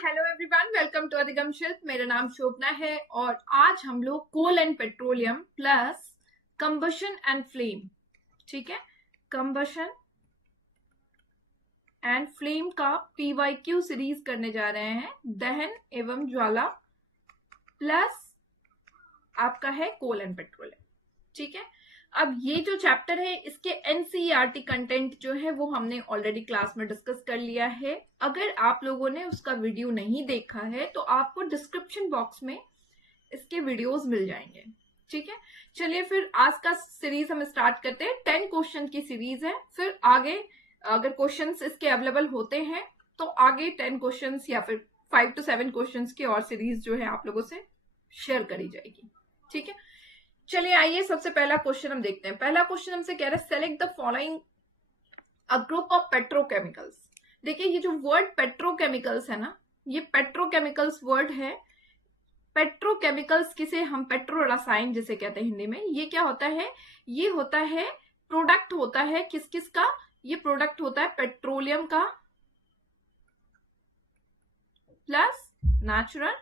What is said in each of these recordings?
Hello everyone, welcome to अधिगम शिल्प। मेरा नाम शोभना है और आज हम लोग coal and petroleum plus combustion and flame, ठीक है, कंबशन एंड फ्लेम का PYQ सीरीज करने जा रहे हैं। दहन एवं ज्वाला प्लस आपका है कोल एंड पेट्रोलियम, ठीक है। अब ये जो चैप्टर है इसके NCERT कंटेंट जो है वो हमने ऑलरेडी क्लास में डिस्कस कर लिया है। अगर आप लोगों ने उसका वीडियो नहीं देखा है तो आपको डिस्क्रिप्शन बॉक्स में इसके वीडियोस मिल जाएंगे, ठीक है। चलिए फिर आज का सीरीज हम स्टार्ट करते हैं। 10 क्वेश्चन की सीरीज है। फिर आगे अगर क्वेश्चंस इसके अवेलेबल होते हैं तो आगे 10 क्वेश्चंस या फिर 5 to 7 क्वेश्चंस की और सीरीज जो है आप लोगों से शेयर करी जाएगी, ठीक है। चलिए आइए सबसे पहला क्वेश्चन हम देखते हैं। पहला क्वेश्चन हमसे कह रहा है select the following a group of petrochemicals. देखिए ये जो वर्ड पेट्रोकेमिकल्स है ना, ये पेट्रोकेमिकल्स वर्ड है। पेट्रोकेमिकल्स किसे हम पेट्रो रसायन जिसे कहते हैं हिंदी में, ये क्या होता है? ये होता है प्रोडक्ट होता है किस किस का? ये प्रोडक्ट होता है पेट्रोलियम का प्लस नेचुरल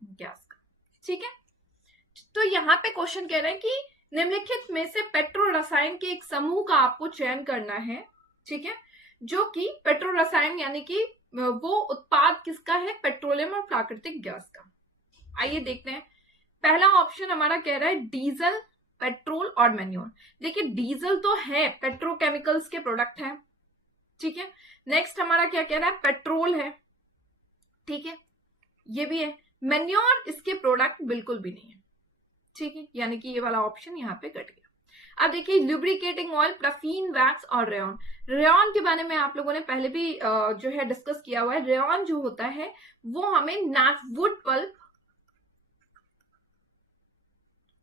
गैस का, ठीक है। तो यहाँ पे क्वेश्चन कह रहे हैं कि निम्नलिखित में से पेट्रो रसायन के एक समूह का आपको चयन करना है, ठीक है, जो कि पेट्रो रसायन यानी कि वो उत्पाद किसका है? पेट्रोलियम और प्राकृतिक गैस का। आइए देखते हैं। पहला ऑप्शन हमारा कह रहा है डीजल, पेट्रोल और मैन्योर। देखिए डीजल तो है, पेट्रोकेमिकल्स के प्रोडक्ट है, ठीक है। नेक्स्ट हमारा क्या कह रहा है? पेट्रोल है, ठीक है, ये भी है। मैन्योर इसके प्रोडक्ट बिल्कुल भी नहीं है, ठीक है, यानी कि ये वाला ऑप्शन यहाँ पे कट गया। अब देखिए लुब्रिकेटिंग ऑयल, पैराफिन, वैक्स और रेयन। रेयन के बारे में आप लोगों ने पहले भी जो है डिस्कस किया हुआ है। रेयन जो होता है वो हमें वुड पल्प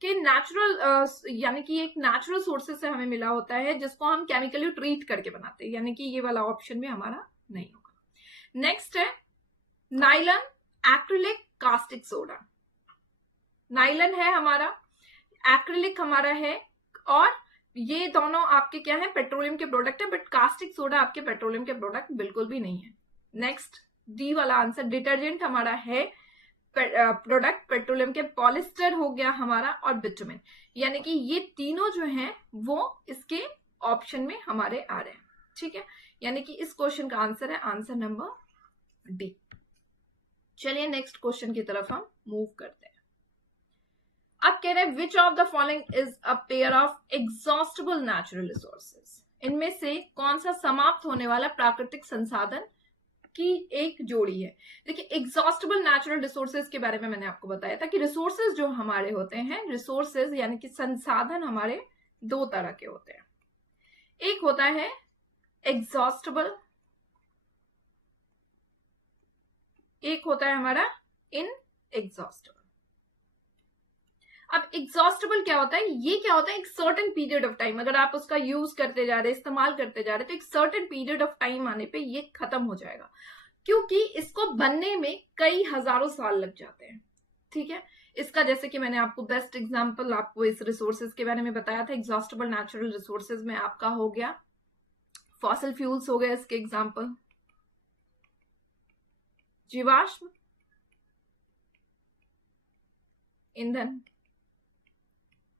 के नेचुरल यानी कि एक नेचुरल सोर्सेज से हमें मिला होता है जिसको हम केमिकली ट्रीट करके बनाते हैं, यानी कि ये वाला ऑप्शन भी हमारा नहीं होगा। नेक्स्ट है nylon, acrylic, caustic soda. Nylon है हमारा, एक्रिलिक हमारा है, और ये दोनों आपके क्या है? पेट्रोलियम के प्रोडक्ट है, बट कास्टिक सोडा आपके पेट्रोलियम के प्रोडक्ट बिल्कुल भी नहीं है। नेक्स्ट डी वाला आंसर, डिटर्जेंट हमारा है प्रोडक्ट पेट्रोलियम के, पॉलिस्टर हो गया हमारा और बिटुमेन, यानी कि ये तीनों जो हैं वो इसके ऑप्शन में हमारे आ रहे हैं, ठीक है। यानी कि इस क्वेश्चन का आंसर है आंसर नंबर डी। चलिए नेक्स्ट क्वेश्चन की तरफ हम मूव करते हैं। अब कह रहे हैं which of the following is a pair of exhaustible natural resources. इनमें से कौन सा समाप्त होने वाला प्राकृतिक संसाधन की एक जोड़ी है? देखिए एग्जॉस्टिबल नेचुरल रिसोर्सेज के बारे में मैंने आपको बताया था कि रिसोर्सेज जो हमारे होते हैं, रिसोर्सेज यानी कि संसाधन हमारे दो तरह के होते हैं। एक होता है एग्जॉस्टिबल, एक होता है हमारा इनएग्जॉस्टिबल। अब एग्जॉस्टिबल क्या होता है? ये क्या होता है? एक सर्टेन पीरियड ऑफ टाइम, अगर आप उसका यूज करते जा रहे, इस्तेमाल करते जा रहे, तो एक सर्टेन पीरियड ऑफ टाइम आने पे ये खत्म हो जाएगा, क्योंकि इसको बनने में कई हजारों साल लग जाते हैं, ठीक है। इसका जैसे कि मैंने आपको बेस्ट एग्जांपल आपको इस रिसोर्सेज के बारे में बताया था। एग्जॉस्टिबल नेचुरल रिसोर्सेज में आपका हो गया फॉसिल फ्यूल्स हो गया इसके एग्जाम्पल, जीवाश्म ईंधन,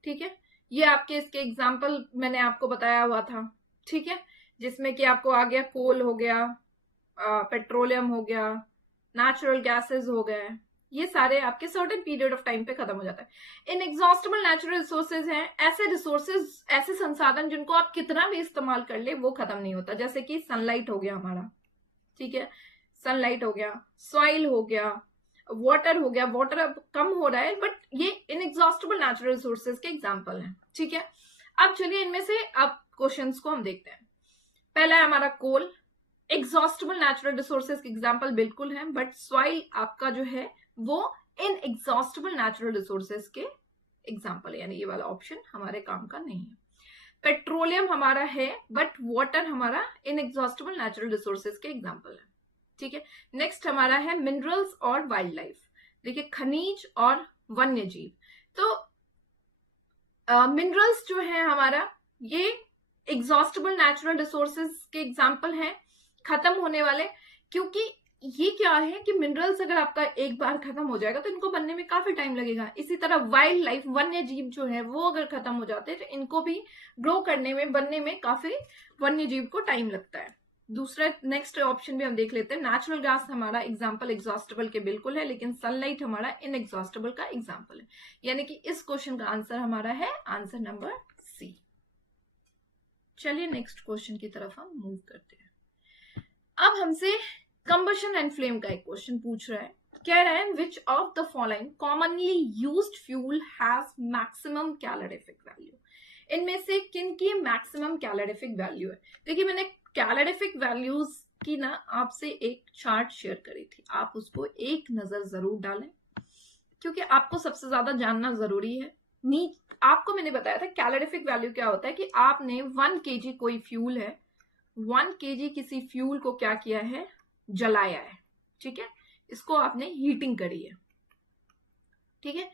ठीक है, ये आपके इसके एग्जाम्पल मैंने आपको बताया हुआ था, ठीक है, जिसमें कि आपको आ गया कोल हो गया, पेट्रोलियम हो गया, नेचुरल गैसेस हो गए, ये सारे आपके सर्टेन पीरियड ऑफ टाइम पे खत्म हो जाता है। इनएग्जॉस्टिबल नेचुरल रिसोर्सेज हैं ऐसे रिसोर्सेज, ऐसे संसाधन जिनको आप कितना भी इस्तेमाल कर ले वो खत्म नहीं होता। जैसे कि सनलाइट हो गया हमारा, ठीक है, सनलाइट हो गया, सॉइल हो गया, वाटर हो गया। वाटर अब कम हो रहा है बट ये इनएग्जॉस्टिबल नेचुरल रिसोर्सेज के एग्जांपल हैं, ठीक है। अब चलिए इनमें से अब क्वेश्चंस को हम देखते हैं। पहला है हमारा कोल, एग्जॉस्टिबल नेचुरल रिसोर्सेज के एग्जांपल बिल्कुल है, बट सॉइल आपका जो है वो इनएग्जॉस्टिबल नेचुरल रिसोर्सेज के एग्जांपल है, यानी ये वाला ऑप्शन हमारे काम का नहीं है। पेट्रोलियम हमारा है बट वाटर हमारा इनएग्जॉस्टिबल नेचुरल रिसोर्सेज के एग्जांपल है, ठीक है। नेक्स्ट हमारा है मिनरल्स और वाइल्ड लाइफ। देखिए खनिज और वन्य जीव। तो मिनरल्स जो है हमारा ये एग्जॉस्टिबल नेचुरल रिसोर्सेज के एग्जांपल हैं, खत्म होने वाले। क्योंकि ये क्या है कि मिनरल्स अगर आपका एक बार खत्म हो जाएगा तो इनको बनने में काफी टाइम लगेगा। इसी तरह वाइल्ड लाइफ, वन्य जीव जो है वो अगर खत्म हो जाते हैं तो इनको भी ग्रो करने में, बनने में काफी वन्य जीव को टाइम लगता है। दूसरा नेक्स्ट ऑप्शन भी हम देख लेते हैं। नेचुरल गैस हमारा एग्जाम्पल एग्जॉस्टेबल के बिल्कुल है, लेकिन सनलाइट हमारा इनएग्जॉस्टेबल का एग्जाम्पल है। यानी कि इस क्वेश्चन का आंसर हमारा है आंसर नंबर सी। चलिए नेक्स्ट क्वेश्चन की तरफ हम मूव करते हैं। अब हमसे कंबशन एंड फ्लेम का एक क्वेश्चन पूछ रहा है। कह रहा है which of the following commonly used fuel has maximum calorific value. इनमें से किन की मैक्सिमम कैलोरीफिक वैल्यू है। देखिए मैंने कैलोरीफिक वैल्यूज की ना आपसे एक चार्ट शेयर करी थी, आप उसको एक नजर जरूर डालें क्योंकि आपको सबसे ज्यादा जानना जरूरी है। आपको मैंने बताया था कैलोरीफिक वैल्यू क्या होता है कि आपने 1 kg कोई फ्यूल है, 1 kg किसी फ्यूल को क्या किया है, जलाया है, ठीक है, इसको आपने हीटिंग करी है, ठीक है।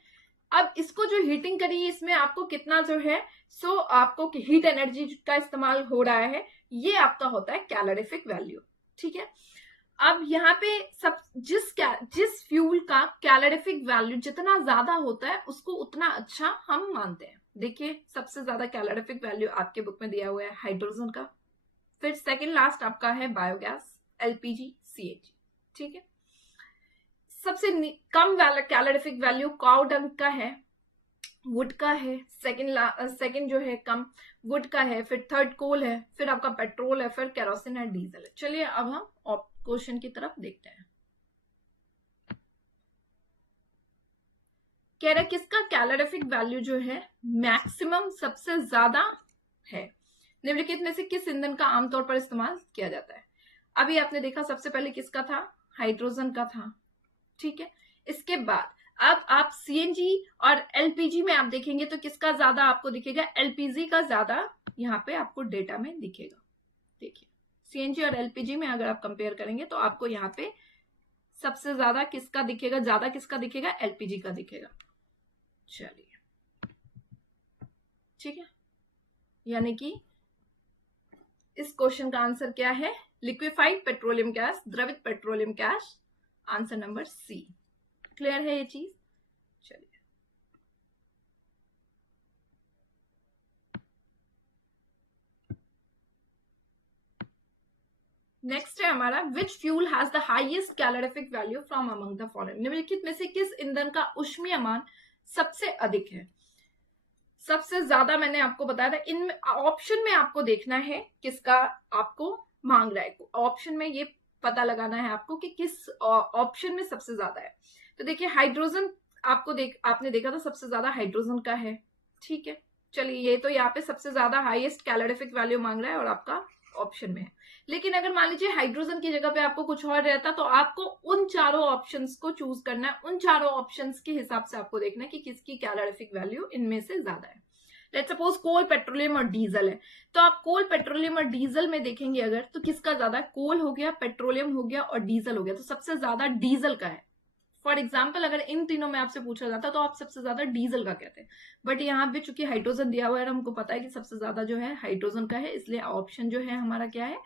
अब इसको जो हीटिंग करी है इसमें आपको कितना जो है आपको हीट एनर्जी का इस्तेमाल हो रहा है, ये आपका होता है कैलोरीफिक वैल्यू, ठीक है। अब यहाँ पे सब जिस फ्यूल का कैलोरीफिक वैल्यू जितना ज्यादा होता है उसको उतना अच्छा हम मानते हैं। देखिए सबसे ज्यादा कैलोरीफिक वैल्यू आपके बुक में दिया हुआ है हाइड्रोजन का, फिर सेकंड लास्ट आपका है बायोगैस, एलपीजी, सीएनजी, ठीक है। सबसे कम कैलोरीफिक वैल्यू काउ डंग का है, वुड का है, सेकंड जो है कम वुड का है, फिर थर्ड कोल है, फिर आपका पेट्रोल है, फिर केरोसिन है, डीजल है। चलिए अब हम क्वेश्चन की तरफ देखते हैं। कह रहा है किसका कैलोरीफिक वैल्यू जो है मैक्सिमम सबसे ज्यादा है, निम्नलिखित में से किस ईंधन का आमतौर पर इस्तेमाल किया जाता है। अभी आपने देखा सबसे पहले किसका था, हाइड्रोजन का था, ठीक है। इसके बाद अब आप सीएनजी और एलपीजी में आप देखेंगे तो किसका ज्यादा आपको दिखेगा, एलपीजी का ज्यादा यहाँ पे आपको डेटा में दिखेगा। देखिए सीएनजी और एलपीजी में अगर आप कंपेयर करेंगे तो आपको यहाँ पे सबसे ज्यादा किसका दिखेगा, एलपीजी का दिखेगा। चलिए ठीक है, यानी कि इस क्वेश्चन का आंसर क्या है, लिक्विफाइड पेट्रोलियम गैस, द्रवित petroleum gas, answer number C. Clear है ये चीज। चलिए नेक्स्ट है हमारा which fuel has the highest calorific value from among the following. निम्नलिखित में से किस ईंधन का ऊष्मीयमान सबसे अधिक है। सबसे ज्यादा मैंने आपको बताया था, इन ऑप्शन में आपको देखना है किसका आपको मांग रहा है, ऑप्शन में ये पता लगाना है आपको कि किस ऑप्शन में सबसे ज्यादा है। तो देखिए हाइड्रोजन आपने देखा था सबसे ज्यादा हाइड्रोजन का है, ठीक है। चलिए ये तो यहाँ पे सबसे ज्यादा हाईएस्ट कैलोरीफिक वैल्यू मांग रहा है और आपका ऑप्शन में है। लेकिन अगर मान लीजिए हाइड्रोजन की जगह पे आपको कुछ और रहता तो आपको उन चारों ऑप्शंस को चूज करना है, उन चारों ऑप्शंस के हिसाब से आपको देखना है कि किसकी कैलोरीफिक वैल्यू इनमें से ज्यादा है। लेट्स सपोज कोल, पेट्रोलियम और डीजल है, तो आप कोल, पेट्रोलियम और डीजल में देखेंगे अगर तो किसका ज्यादा, कोल हो गया, पेट्रोलियम हो गया और डीजल हो गया, तो सबसे ज्यादा डीजल का है। फॉर एग्जाम्पल अगर इन तीनों में आपसे पूछा जाता तो आप सबसे ज्यादा डीजल का कहते हैं, बट यहाँ पे चूंकि हाइड्रोजन दिया हुआ है हमको पता है कि सबसे ज्यादा जो है हाइड्रोजन का है, इसलिए ऑप्शन जो है हमारा क्या है,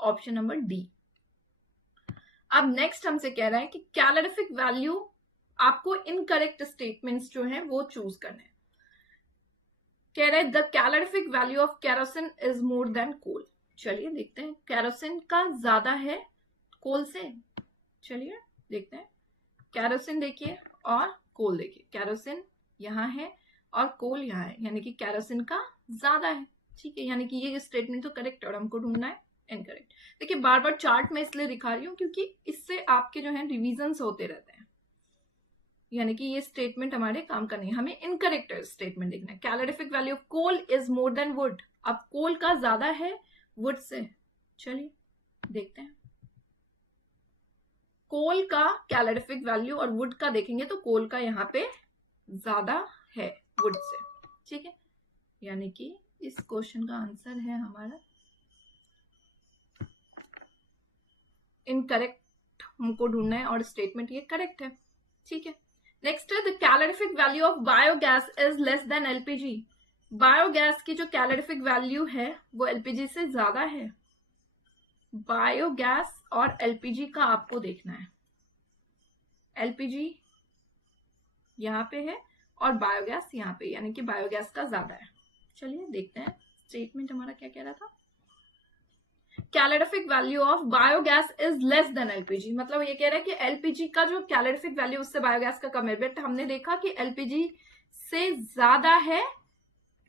ऑप्शन नंबर डी। अब नेक्स्ट हमसे कह रहा है कि कैलोरीफिक वैल्यू आपको इनकरेक्ट स्टेटमेंट्स जो है वो चूज करने हैं। कह रहा है the calorific value of kerosene is more than coal. चलिए देखते हैं, केरोसिन का ज्यादा है कोल से। चलिए देखते हैं, केरोसिन देखिए और कोल देखिए, केरोसिन यहाँ है और कोल यहाँ है, यानी कि केरोसिन का ज्यादा है, ठीक है। यानी कि ये स्टेटमेंट तो करेक्ट है और हमको ढूंढना है इनकरेक्ट। देखिए बार बार चार्ट में इसलिए दिखा रही हूँ क्योंकि इससे आपके जो है रिविजन्स होते रहते हैं, यानी कि ये स्टेटमेंट हमारे काम का नहीं है, हमें इनकरेक्ट स्टेटमेंट देखना है। Calorific value of coal is more than wood, अब कोल का ज्यादा है वुड से। चलिए देखते हैं, कोल का कैलोरीफिक वैल्यू और वुड का देखेंगे तो कोल का यहाँ पे ज्यादा है वुड से, ठीक है। यानी कि इस क्वेश्चन का आंसर है हमारा इनकरेक्ट, हमको ढूंढना है और स्टेटमेंट ये करेक्ट है, ठीक है। नेक्स्ट है the calorific value of biogas is less than LPG. Biogas की जो कैलोरीफिक वैल्यू है वो एलपीजी से ज्यादा है, बायोगैस और एलपीजी का आपको देखना है। एलपीजी यहाँ पे है और बायोगैस यहाँ पे, यानी कि बायोगैस का ज्यादा है। चलिए देखते हैं स्टेटमेंट हमारा क्या कह रहा था। Calorific value of biogas is less than LPG, मतलब ये कह रहा है कि एलपीजी का जो कैलोरीफिक वैल्यू उससे बायोगैस का कम है। बट हमने देखा कि एलपीजी से ज्यादा है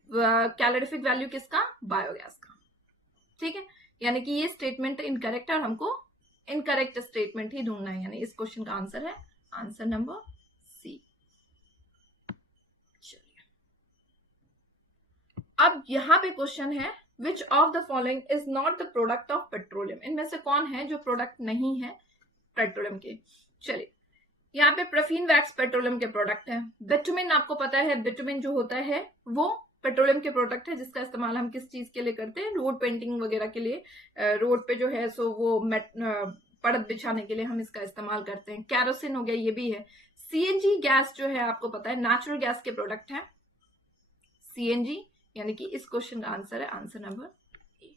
कैलोरीफिक वैल्यू किसका, बायोगैस का। ठीक है, यानी कि ये स्टेटमेंट इनकरेक्ट है और हमको इनकरेक्ट स्टेटमेंट ही ढूंढना है, यानी इस क्वेश्चन का आंसर है आंसर नंबर सी। चलिए अब यहां पे क्वेश्चन है which of the following is not the product of petroleum, इनमें से कौन है जो प्रोडक्ट नहीं है पेट्रोलियम के। चलिए यहाँ पे प्रोफीन वैक्स पेट्रोलियम के प्रोडक्ट है। बिटुमिन आपको पता है, बिटुमिन जो होता है वो पेट्रोलियम के प्रोडक्ट है, जिसका इस्तेमाल हम किस चीज के लिए करते हैं, रोड पेंटिंग वगैरह के लिए। रोड पे जो है सो वो परत बिछाने के लिए हम इसका इस्तेमाल करते हैं। कैरोसिन हो गया, ये भी है। सीएनजी गैस जो है आपको पता है नेचुरल गैस के प्रोडक्ट है सीएनजी, यानी कि इस क्वेश्चन का आंसर है आंसर नंबर ए।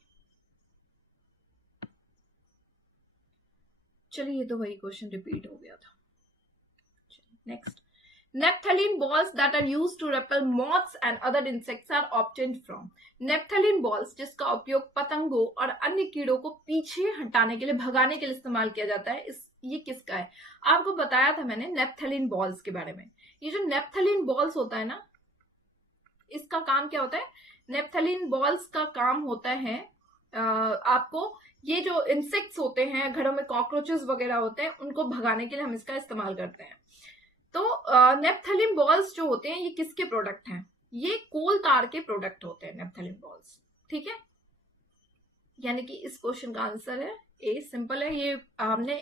चलिए ये तो वही क्वेश्चन रिपीट हो गया था। Next, Naphthalene balls that are used to repel moths and other insects are obtained from। Naphthalene balls जिसका उपयोग पतंगों और अन्य कीड़ों को पीछे हटाने के लिए, भगाने के लिए इस्तेमाल किया जाता है। ये किसका है, आपको बताया था मैंने नेप्थलीन बॉल्स के बारे में। ये जो नेप्थलीन बॉल्स होता है ना, इसका काम क्या होता है, नेप्थलीन बॉल्स का काम होता है आपको ये जो इंसेक्ट्स होते हैं घरों में, कॉकरोचेस वगैरह होते हैं, उनको भगाने के लिए हम इसका इस्तेमाल करते हैं। तो नेप्थलीन बॉल्स जो होते हैं ये किसके प्रोडक्ट हैं, ये कोल तार के प्रोडक्ट होते हैं नेप्थलीन बॉल्स। ठीक है, यानी कि इस क्वेश्चन का आंसर है ए। सिंपल है, ये हमने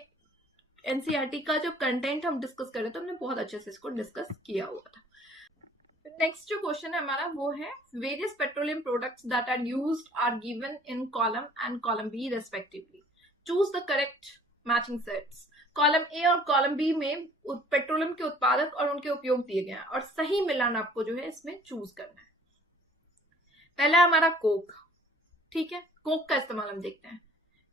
एनसीईआरटी का जो कंटेंट हम डिस्कस कर रहे थे हमने बहुत अच्छे से इसको डिस्कस किया हुआ था। नेक्स्ट जो क्वेश्चन है हमारा वो है various petroleum products that are used are given in column and column B respectively, choose the correct matching sets. Column A और कॉलम बी में पेट्रोलियम के उत्पादक और उनके उपयोग दिए गए हैं और सही मिलान आपको जो है इसमें चूज करना है। पहला हमारा कोक। ठीक है, कोक का इस्तेमाल हम देखते हैं।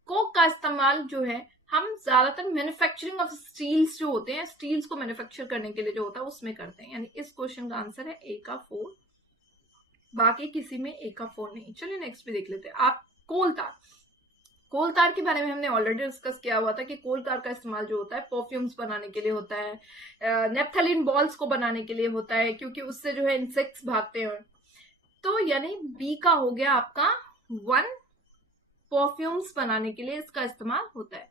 कोक का इस्तेमाल जो है हम ज्यादातर मैन्युफैक्चरिंग ऑफ स्टील्स जो होते हैं, स्टील्स को मैन्युफैक्चर करने के लिए जो होता है उसमें करते हैं, यानी इस क्वेश्चन का आंसर है ए का 4, बाकी किसी में ए का 4 नहीं। चलिए नेक्स्ट भी देख लेते हैं। आप कोल तार, कोल तार के बारे में हमने ऑलरेडी डिस्कस किया हुआ था कि कोल तार का इस्तेमाल जो होता है परफ्यूम्स बनाने के लिए होता है, नेप्थलीन बॉल्स को बनाने के लिए होता है, क्योंकि उससे जो है इंसेक्ट्स भागते हैं। तो यानी बी का हो गया आपका 1, परफ्यूम्स बनाने के लिए इसका इस्तेमाल होता है।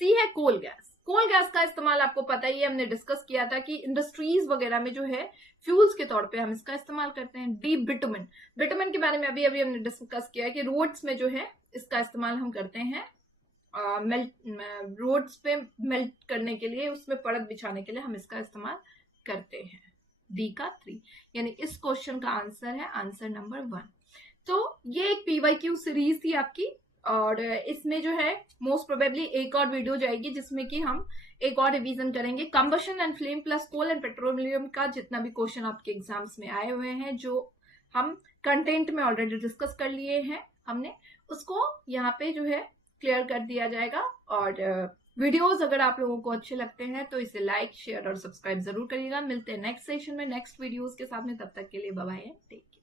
सी है कोल गैस। कोल गैस का इस्तेमाल आपको पता ही है, हमने डिस्कस किया था कि इंडस्ट्रीज वगैरह में जो है फ्यूल्स के तौर पे हम इसका इस्तेमाल करते हैं। डी बिटुमिन, बिटुमिन के बारे में अभी हमने डिस्कस किया है कि रोड्स में जो है इसका इस्तेमाल हम करते हैं, रोड्स पे मेल्ट करने के लिए, उसमें परत बिछाने के लिए हम इसका इस्तेमाल करते हैं। डी का 3, यानी इस क्वेश्चन का आंसर है आंसर नंबर 1। तो ये एक पीवाईक्यू सीरीज थी आपकी, और इसमें जो है मोस्ट प्रोबेबली एक और वीडियो जाएगी जिसमें कि हम एक और रिवीजन करेंगे। Combustion and flame plus coal and petroleum का जितना भी क्वेश्चन आपके एग्जाम्स में आए हुए हैं, जो हम कंटेंट में ऑलरेडी डिस्कस कर लिए हैं हमने, उसको यहाँ पे जो है क्लियर कर दिया जाएगा। और वीडियोस अगर आप लोगों को अच्छे लगते हैं तो इसे लाइक, शेयर और सब्सक्राइब जरूर करिएगा। मिलते हैं नेक्स्ट सेशन में नेक्स्ट वीडियोस के साथ में, तब तक के लिए बाय बाय, टेक केयर।